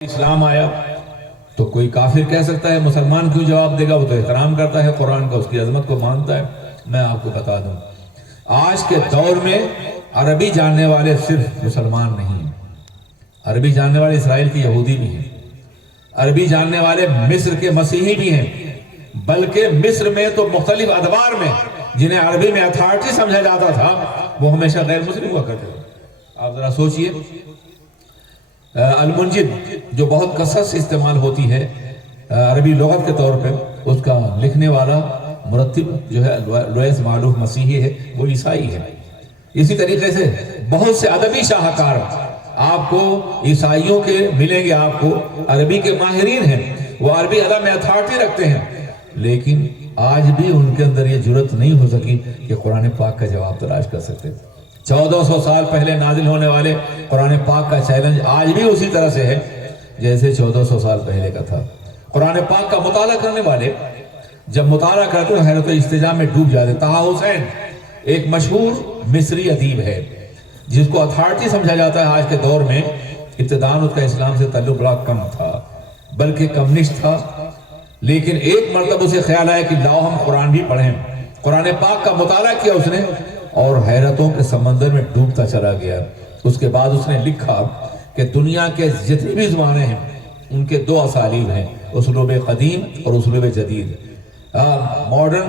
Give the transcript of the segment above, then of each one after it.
اسلام آیا تو کوئی کافر کہہ سکتا ہے مسلمان کیوں جواب دے گا؟ وہ تو احترام کرتا ہے قرآن کا، اس کی عظمت کو مانتا ہے۔ میں آپ کو بتا دوں، آج کے دور میں عربی جاننے والے صرف مسلمان نہیں ہیں، عربی جاننے والے اسرائیل کے یہودی بھی ہیں، عربی جاننے والے مصر کے مسیحی بھی ہیں، بلکہ مصر میں تو مختلف ادوار میں جنہیں عربی میں اتھارٹی سمجھا جاتا تھا وہ ہمیشہ غیر مسلم ہوا کرتے تھے۔ آپ ذرا سوچئے، المنجد جو بہت کثرت سے استعمال ہوتی ہے عربی لغت کے طور پہ، اس کا لکھنے والا مرتب جو ہے لوئیس معلوف مسیحی ہے، وہ عیسائی ہے۔ اسی طریقے سے بہت سے ادبی شاہکار آپ کو عیسائیوں کے ملیں گے، آپ کو عربی کے ماہرین ہیں، وہ عربی ادب میں اتھارٹی رکھتے ہیں، لیکن آج بھی ان کے اندر یہ جرت نہیں ہو سکی کہ قرآن پاک کا جواب تلاش کر سکتے۔ 1400 سال پہلے نازل ہونے والے قرآن پاک کا چیلنج آج بھی اسی طرح سے ہے جیسے 1400 سال پہلے کا تھا۔ قرآن پاک کا مطالعہ کرنے والے جب مطالعہ کرتے ہیں حیرت و استجاب میں ڈوب جاتے۔ طہا حسین ایک مشہور مصری ادیب ہے جس کو اتھارٹی سمجھا جاتا ہے آج کے دور میں۔ ابتداءً اس کا اسلام سے تعلق بڑا کم تھا، بلکہ کمیونسٹ تھا، لیکن ایک مرتبہ اسے خیال آیا کہ لاؤ ہم قرآن بھی پڑھیں۔ قرآن پاک کا مطالعہ کیا اس نے اور حیرتوں کے سمندر میں ڈوبتا چلا گیا۔ اس کے بعد اس نے لکھا کہ دنیا کے جتنی بھی زبانیں ہیں ان کے دو اسالیب ہیں، اسلوب قدیم اور اسلوب جدید، ماڈرن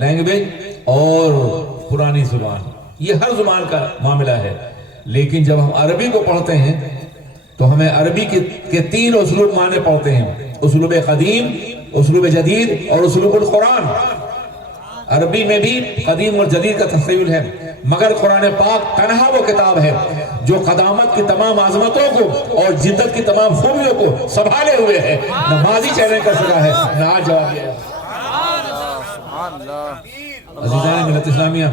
لینگویج اور پرانی زبان۔ یہ ہر زبان کا معاملہ ہے، لیکن جب ہم عربی کو پڑھتے ہیں تو ہمیں عربی کے تین اسلوب معنی پڑھتے ہیں، اسلوب قدیم، اسلوب جدید اور اسلوب القرآن۔ عربی میں بھی قدیم اور جدید کا تخیل ہے، مگر قرآن پاک تنہا وہ کتاب ہے جو قدامت کی تمام عظمتوں کو اور جدت کی تمام خوبیوں کو سنبھالے ہوئے ہے۔ نہ ماضی چیلنج کر سکا ہے، نہ آج جواب دیا۔ عزیزان ملت اسلامیہ،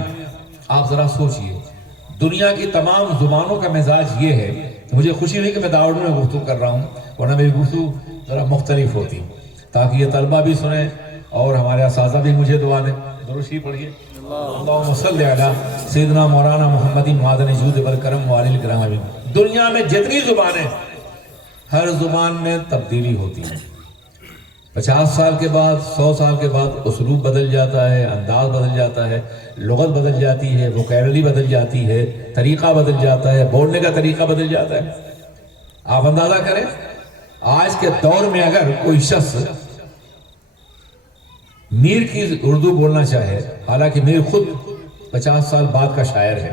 آپ ذرا سوچئے، دنیا کی تمام زبانوں کا مزاج یہ ہے۔ مجھے خوشی ہوئی کہ میں دعوت میں گفتگو کر رہا ہوں، ورنہ میری گفتگو ذرا مختلف ہوتی تاکہ یہ طلبہ بھی سنیں اور ہمارے اساتذہ بھی مجھے دعا دیں۔ درود شریف پڑھیے۔ اللہم صلی علی سیدنا مولانا محمد معدن جود والکرم وآلہ الکرام۔ دنیا میں جتنی زبانیں، ہر زبان میں تبدیلی ہوتی ہے۔ 50 سال کے بعد، 100 سال کے بعد اسلوب بدل جاتا ہے، انداز بدل جاتا ہے، لغت بدل جاتی ہے، وکیبلری بدل جاتی ہے، طریقہ بدل جاتا ہے، بولنے کا طریقہ بدل جاتا ہے۔ آپ اندازہ کریں، آج کے دور میں اگر کوئی شخص میر کی اردو بولنا چاہے، حالانکہ میر خود 50 سال بعد کا شاعر ہے،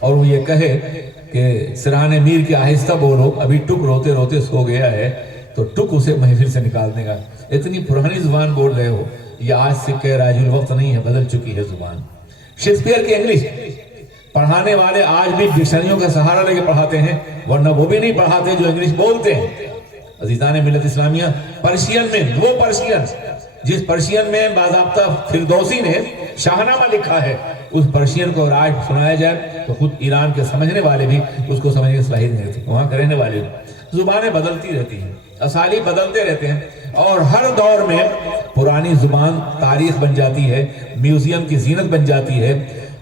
اور وہ یہ کہے کہ سرہانے میر کی آہستہ بولو، ابھی ٹک روتے روتے سو گیا ہے، تو ٹک اسے محفل سے نکال دے گا۔ اتنی پرانی زبان بول رہے ہو، یہ آج سے کہ راج الوقت نہیں ہے، بدل چکی ہے زبان۔ شیکسپیئر کی انگلش پڑھانے والے آج بھی ڈکشنریوں کا سہارا لے کے پڑھاتے ہیں، ورنہ وہ بھی نہیں پڑھاتے جو انگلش بولتے ہیں۔ عزیزان ملت اسلامیہ، پرشین میں وہ پرشین جس پرشین میں باضابطہ فردوسی نے شاہنامہ لکھا ہے، اس پرشین کو آج سنایا جائے تو خود ایران کے سمجھنے والے بھی اس کو سمجھنے کی صلاحیت نہیں رہتی، وہاں کے رہنے والے بھی۔ زبانیں بدلتی رہتی ہیں، اسالیب بدلتے رہتے ہیں، اور ہر دور میں پرانی زبان تاریخ بن جاتی ہے، میوزیم کی زینت بن جاتی ہے،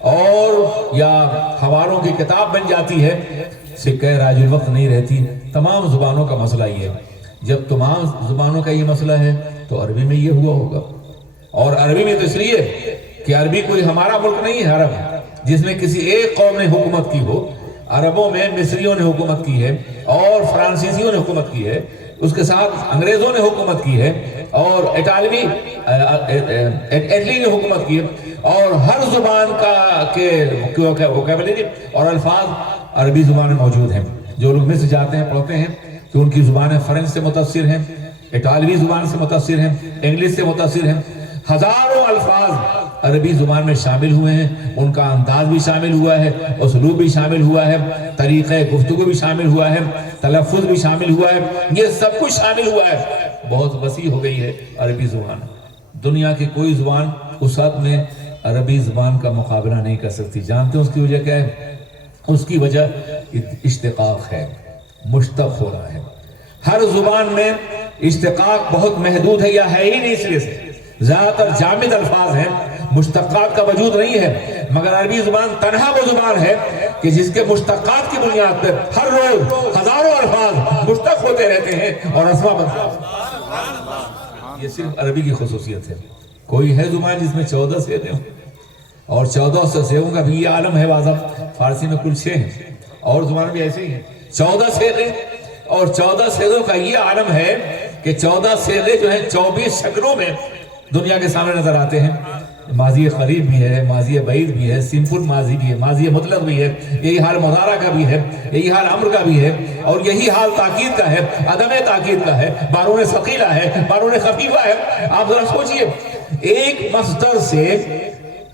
اور یا حوالوں کی کتاب بن جاتی ہے، سکہ راج الوقت نہیں رہتی۔ تمام زبانوں کا مسئلہ یہ ہے۔ جب تمام زبانوں کا یہ مسئلہ ہے تو عربی میں یہ ہوا ہوگا، اور عربی میں تو اس لیے کہ عربی کوئی ہمارا ملک نہیں ہے، عرب جس میں کسی ایک قوم نے حکومت کی ہو۔ عربوں میں مصریوں نے حکومت کی ہے، اور فرانسیسیوں نے حکومت کی ہے، اس کے ساتھ انگریزوں نے حکومت کی ہے، اور اٹالوی اٹلی نے حکومت کی ہے، اور ہر زبان کا ووکیبلری اور الفاظ عربی زبان میں موجود ہیں۔ جو لوگ مصر جاتے ہیں پڑھتے ہیں کہ ان کی زبانیں فرنچ سے متاثر ہیں، اٹالوی زبان سے متاثر ہیں، انگلش سے متاثر ہیں۔ ہزاروں الفاظ عربی زبان میں شامل ہوئے ہیں، ان کا انداز بھی شامل ہوا ہے، اسلوب بھی شامل ہوا ہے، طریقہ گفتگو بھی شامل ہوا ہے، تلفظ بھی شامل ہوا ہے، یہ سب کچھ شامل ہوا ہے۔ بہت وسیع ہو گئی ہے عربی زبان۔ دنیا کی کوئی زبان اس حد میں عربی زبان کا مقابلہ نہیں کر سکتی۔ جانتے ہیں اس کی وجہ کیا ہے؟ اس کی وجہ اشتقاق ہے، مشتق ہو رہا ہے۔ ہر زبان میں اشتقاق بہت محدود ہے، یا ہے ہی نہیں، اس لیے سے زیادہ تر جامد الفاظ ہیں، مشتقات کا وجود نہیں ہے۔ مگر عربی زبان تنہا وہ زبان ہے کہ جس کے مشتقات کی بنیاد پر ہر روز ہزاروں الفاظ مشتق ہوتے رہتے ہیں اور اسما بدلتے۔ یہ صرف عربی کی خصوصیت ہے۔ کوئی ہے زبان جس میں 14 صیغے ہوں، اور 14 صیغوں کا بھی یہ عالم ہے واضح۔ فارسی میں کل 6 ہیں، اور زبان بھی ایسے ہی ہیں 14 صیغے، اور 14 صیغوں کا یہ عالم ہے کہ 14 صیغے جو ہیں 24 شکلوں میں دنیا کے سامنے نظر آتے ہیں۔ ماضی قریب بھی ہے، ماضی بعید بھی ہے، سمپل ماضی بھی ہے، ماضی مطلق بھی ہے، یہی حال مضارع کا بھی ہے، یہی حال امر کا بھی ہے، اور یہی حال تاکید کا ہے، عدم تاکید کا ہے، بارون ثقیلہ ہے، بارون خفیفہ ہے۔ آپ ذرا سوچئے، ایک مصدر سے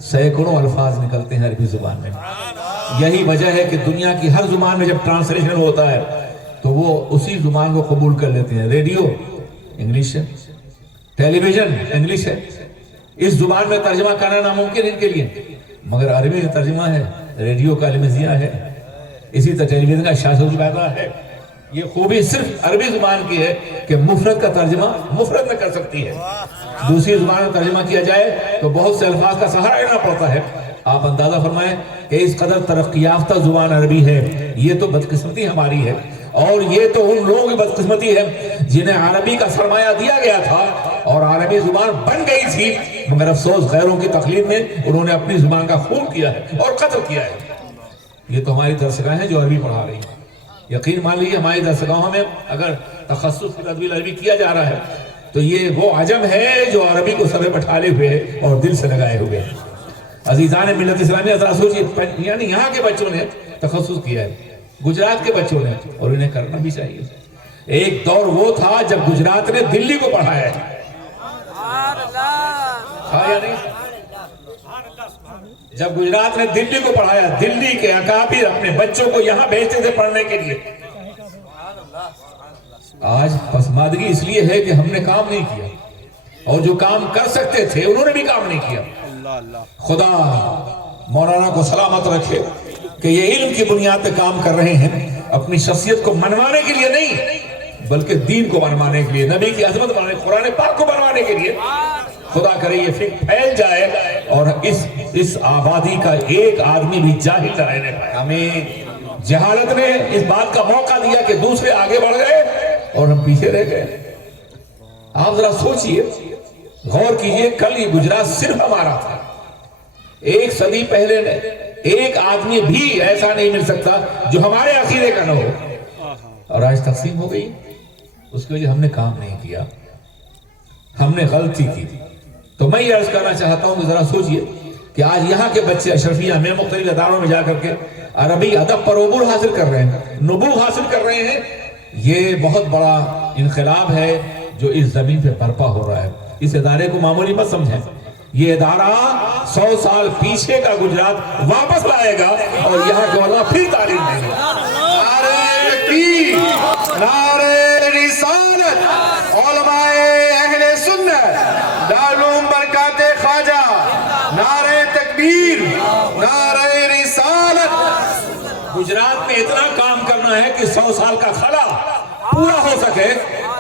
سینکڑوں الفاظ نکلتے ہیں عربی زبان میں۔ یہی وجہ ہے کہ دنیا کی ہر زبان میں جب ٹرانسلیشن ہوتا ہے تو وہ اسی زبان کو قبول کر لیتے ہیں۔ ریڈیو انگلش ہے، ٹیلی ویژن انگلش ہے، اس زبان میں ترجمہ کرنا ناممکن ان کے لیے، مگر عربی کا ترجمہ ہے، ریڈیو کا المیزیہ ہے، اسی طرح ٹیلی ویژن کا شاشہ پیدا ہے۔ یہ خوبی صرف عربی زبان کی ہے کہ مفرد کا ترجمہ مفرد میں کر سکتی ہے۔ دوسری زبان میں ترجمہ کیا جائے تو بہت سے الفاظ کا سہارا لینا پڑتا ہے۔ آپ اندازہ فرمائیں کہ اس قدر ترقی یافتہ زبان عربی ہے، یہ تو بدقسمتی ہماری ہے، اور یہ تو ان لوگوں کی بدقسمتی ہے جنہیں عربی کا سرمایہ دیا گیا تھا اور عربی زبان بن گئی تھی، مگر افسوس غیروں کی تقلید میں انہوں نے اپنی زبان کا خون کیا ہے اور قتل کیا ہے۔ یہ تو ہماری درسگاہیں ہیں جو عربی پڑھا رہی ہیں۔ یقین مان لیجیے ہماری درسگاہوں میں اگر تخصص فی تدوین عربی کیا جا رہا ہے تو یہ وہ عجم ہے جو عربی کو سر پہ ٹھالے ہوئے اور دل سے لگائے ہوئے ہیں۔ عزیزان ملت اسلامیہ ذرا سوچیے، یعنی یہاں کے بچوں نے تخصص کیا ہے، گجرات کے بچوں نے، اور انہیں کرنا بھی چاہیے۔ ایک دور وہ تھا جب گجرات نے دلی کو پڑھایا ہے، یا نہیں؟ جب گجرات نے دلی کو پڑھایا، دلی کے اکابر اپنے بچوں کو یہاں بھیجتے تھے پڑھنے کے لیے۔ آج پسماندگی اس لیے ہے کہ ہم نے کام نہیں کیا، اور جو کام کر سکتے تھے انہوں نے بھی کام نہیں کیا۔ خدا مولانا کو سلامت رکھے کہ یہ علم کی بنیاد پہ کام کر رہے ہیں، اپنی شخصیت کو منوانے کے لیے نہیں بلکہ دین کو منوانے کے لیے، نبی کی عظمت بنانے، قرآن پاک کو بنوانے کے لیے۔ خدا کرے یہ فکر پھیل جائے اور اس آبادی کا ایک آدمی بھی جاہل نہ رہنے پائے۔ ہمیں جہالت نے اس بات کا موقع دیا کہ دوسرے آگے بڑھ گئے اور ہم پیچھے رہ گئے۔ آپ ذرا سوچئے، غور کیجئے، کل یہ گجرات صرف ہمارا تھا۔ ایک صدی پہلے نے ایک آدمی بھی ایسا نہیں مل سکتا جو ہمارے عقیدے کا نہ ہو، اور آج تقسیم ہو گئی۔ اس کی وجہ ہم نے کام نہیں کیا، ہم نے غلطی کی۔ تو میں یہ عرض کرنا چاہتا ہوں کہ ذرا سوچئے کہ آج یہاں کے بچے اشرفیہ میں مختلف اداروں میں جا کر کے عربی ادب پر عبور حاصل کر رہے ہیں، نبوغ حاصل کر رہے ہیں۔ یہ بہت بڑا انقلاب ہے جو اس زمین پہ برپا ہو رہا ہے۔ اس ادارے کو معمولی مت سمجھیں، یہ ادارہ 100 سال پیچھے کا گجرات واپس لائے گا اور یہاں کے علماء پھر تعلیم دیں گے۔ نعرہ تکبیر، نعرہ رسالت، علماء اہل سنت، دارالعلوم برکات خواجہ، نعرہ تکبیر، نعرہ رسالت۔ گجرات میں اتنا کام کرنا ہے کہ 100 سال کا خلا پورا ہو سکے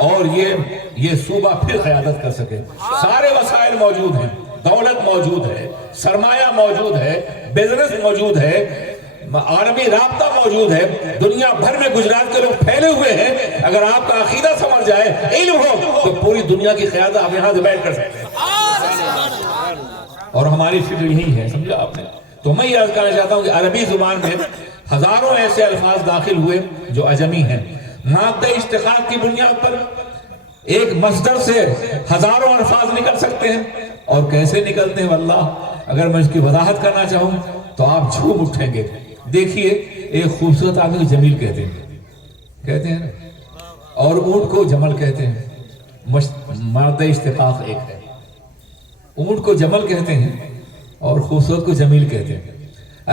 اور یہ صوبہ پھر قیادت کر سکے۔ سارے وسائل موجود ہیں، دولت موجود ہے، سرمایہ موجود ہے، بزنس موجود ہے، عالمی رابطہ موجود ہے، دنیا بھر میں گجرات کے لوگ پھیلے ہوئے ہیں۔ اگر آپ کا عقیدہ سمجھ جائے، علم ہو، تو پوری دنیا کی قیادت آپ یہاں سے بیٹھ کر سکتے ہیں۔ اور ہماری فکر یہی ہے، سمجھا آپ نے؟ تو میں یہ عرض کرنا چاہتا ہوں کہ عربی زبان میں ہزاروں ایسے الفاظ داخل ہوئے جو عجمی ہیں۔ مادہ اشتقاق کی بنیاد پر ایک مصدر سے ہزاروں الفاظ نکل سکتے ہیں، اور کیسے نکلتے ہیں واللہ اگر میں اس کی وضاحت کرنا چاہوں تو آپ جھوم اٹھیں گے۔ دیکھیے، ایک خوبصورت آدمی کو جمیل کہتے ہیں نا، اور اونٹ کو جمل کہتے ہیں۔ مادہ اشتقاق ایک ہے، اونٹ کو جمل کہتے ہیں اور خوبصورت کو جمیل کہتے ہیں۔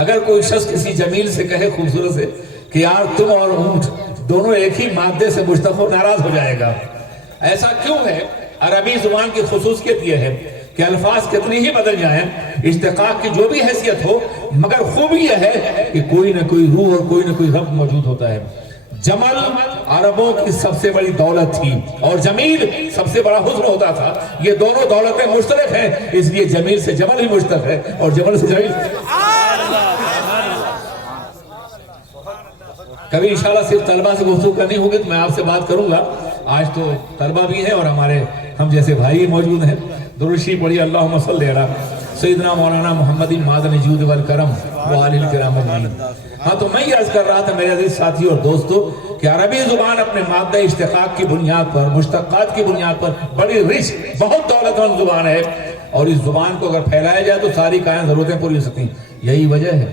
اگر کوئی شخص کسی جمیل سے کہے، خوبصورت سے، کہ یار تم اور اونٹ دونوں ایک ہی مادے سے مشتق ہو، ناراض ہو جائے گا۔ ایسا کیوں ہے؟ عربی زبان کی خصوصیت یہ ہے کہ الفاظ کتنی ہی بدل جائیں، اشتقاق کی جو بھی حیثیت ہو، مگر خوبی یہ ہے کہ کوئی نہ کوئی روح اور کوئی نہ کوئی رب موجود ہوتا ہے۔ جمل عربوں کی سب سے بڑی دولت تھی اور جمیل سب سے بڑا حسن ہوتا تھا۔ یہ دونوں دولتیں مشترک ہیں، اس لیے جمیل سے جمل ہی مشترک ہے اور جمل سے جمیل۔ کبھی انشاءاللہ صرف طلبہ سے گفتگو کرنی ہوگی تو میں آپ سے بات کروں گا. آج تو طلبہ بھی ہیں اور ہمارے ہم جیسے بھائی موجود ہیں. درود شریف پڑھیے اللہم صلی علی سیدنا مولانا محمد معدن جود والکرم وآلہ الکرام اجمعین. ہاں تو میں یہ عرض کر رہا تھا میرے عزیز ساتھی اور دوستو کہ عربی زبان اپنے مادہ اشتقاق کی بنیاد پر مشتقات کی بنیاد پر بڑی رچ بہت دولت مند زبان ہے اور اس زبان کو اگر پھیلایا جائے تو ساری کائنات ضرورتیں پوری ہو سکتی ہیں. یہی وجہ ہے